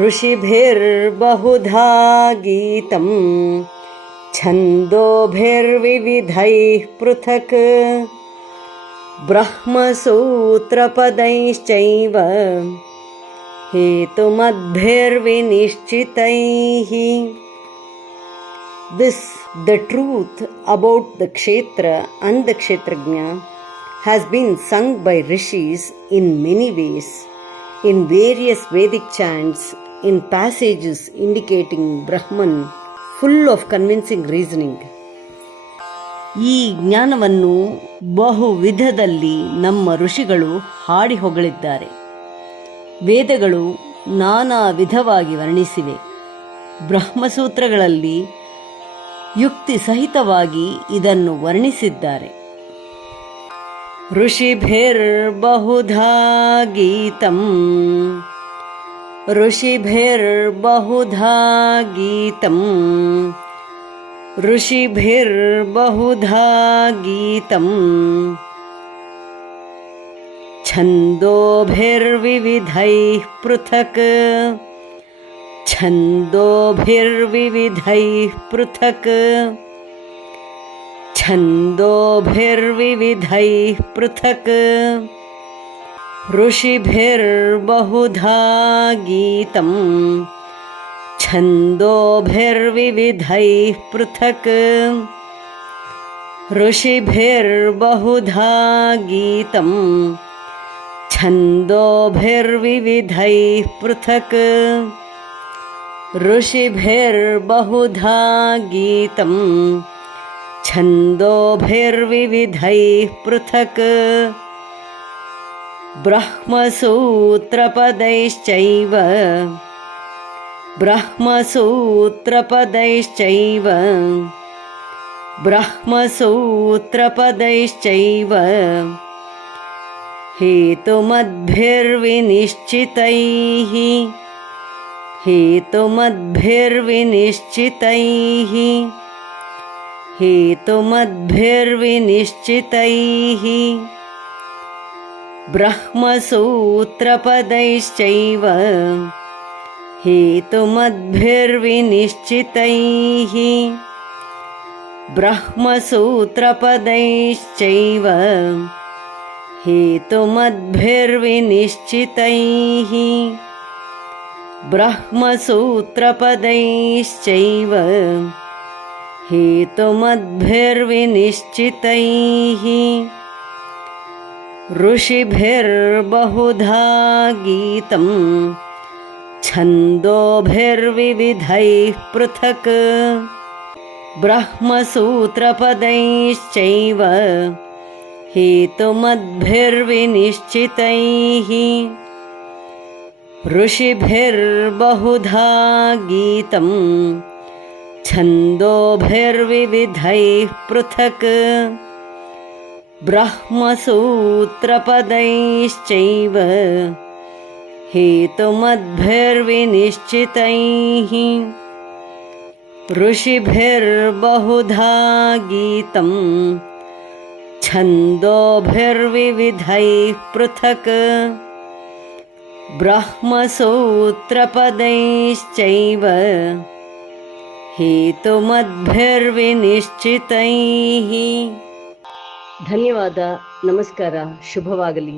ऋषिभिर्बहुधा गीतं छन्दोभिर्विविधैः पृथक् ब्रह्मसूत्रपदैश्चैव हेतुमद्भिर्विनिश्चितैः. The truth about the Kshetra and the Kshetrajna has been sung by rishis in many ways, in various Vedic chants, in passages indicating Brahman, full of convincing reasoning. ಈ ಜ್ಞಾನವನ್ನು ಬಹು ವಿಧದಲ್ಲಿ ನಮ್ಮ ಋಷಿಗಳು ಹಾಡಿ ಹೊಗಳಿದ್ದಾರೆ. ವೇದಗಳು ನಾನಾ ವಿಧವಾಗಿ ವರ್ಣಿಸಿವೆ. ಬ್ರಹ್ಮಸೂತ್ರಗಳಲ್ಲಿ ಯುಕ್ತಿ ಸಹಿತವಾಗಿ ಇದನ್ನು ವರ್ಣಿಸಿದ್ದಾರೆ. ಋಷಿಭಿರ್ಬಹುಧಾ ಗೀತಂ ಋಷಿಭಿರ್ಬಹುಧಾ ಗೀತಂ ಋಷಿಭಿರ್ಬಹುಧಾ ಗೀತಂ ಛಂದೋಭಿರ್ವಿವಿಧೈಃ ಪೃಥಕ್ ಛಂದೋಭಿರ್ವಿವಿಧೈಃ ಪೃಥಕ್ ಛಂದೋಭಿರ್ವಿವಿಧೈಃ ಪೃಥಕ್ ಋಷಿಭಿರ್ಬಹುಧಾ ಗೀತಂ ಛಂದೋಭಿರ್ವಿವಿಧೈಃ ಪೃಥಕ್ ಋಷಿಭಿರ್ಬಹುಧಾ ಗೀತಂ ಛಂದೋಭಿರ್ವಿವಿಧೈಃ ಪೃಥಕ್ ಋಷಿಭಿರ್ಬಹುಧಾ ಗೀತಂ ಛಂದೋಭಿರ್ವಿವಿಧೈಃ ಪೃಥಕ್ ಬ್ರಹ್ಮಸೂತ್ರಪದೈಶ್ಚೈವ ಬ್ರಹ್ಮಸೂತ್ರಪದೈಶ್ಚೈವ ಬ್ರಹ್ಮಸೂತ್ರಪದೈಶ್ಚೈವ ಹೇತುಮದ್ಭಿರ್ವಿನಿಶ್ಚಿತೈಃ ಹೇತುಮದ್ಭಿರ್ವಿನಿಶ್ಚಿತೈಃ ಹೇತುಮದ್ಭಿರ್ವಿನಿಶ್ಚಿತೈಃ ಬ್ರಹ್ಮಸೂತ್ರಪದೈಶ್ಚೈವ ಹೇತುಮದ್ಭಿರ್ವಿನಿಶ್ಚಿತೈಃ ಬ್ರಹ್ಮಸೂತ್ರಪದೈಶ್ಚೈವ ಹೇತುಮದ್ಭಿರ್ವಿನಿಶ್ಚಿತೈಃ ಬ್ರಹ್ಮಸೂತ್ರಪದೈಶ್ಚೈವ ಹೇತುಮದ್ಭಿರ್ವಿನಿಶ್ಚಿತೈಃ ಋಷಿಭಿರ್ಬಹುಧಾ ಗೀತಂ ಛಂದೋಭಿರ್ವಿವಿಧೈಃ ಪೃಥಕ್ ಬ್ರಹ್ಮಸೂತ್ರಪದೈಶ್ಚೈವ ಹೇತುಮದ್ಭಿರ್ವಿನಿಶ್ಚಿತೈಃ ಋಷಿಭಿರ್ಬಹುಧಾ ಗೀತಂ ಛಂದೋಭಿರ್ವಿವಿಧೈಃ ಪೃಥಕ್ ಬ್ರಹ್ಮಸೂತ್ರಪದೈಶ್ಚೈವ ಹೇತುಮದ್ಭಿರ್ವಿನಿಶ್ಚಿತೈಃ ಋಷಿಭಿರ್ಬಹುಧಾ ಗೀತಂ ಛಂದೋಭಿರ್ವಿವಿಧೈಃ ಪೃಥಕ್ ಬ್ರಹ್ಮಸೂತ್ರಪದೈಶ್ಚೈವ ಹೇತುಮದ್ಭಿರ್ವಿನಿಶ್ಚಿತೈಃ. ಧನ್ಯವಾದ. ನಮಸ್ಕಾರ. ಶುಭವಾಗಲಿ.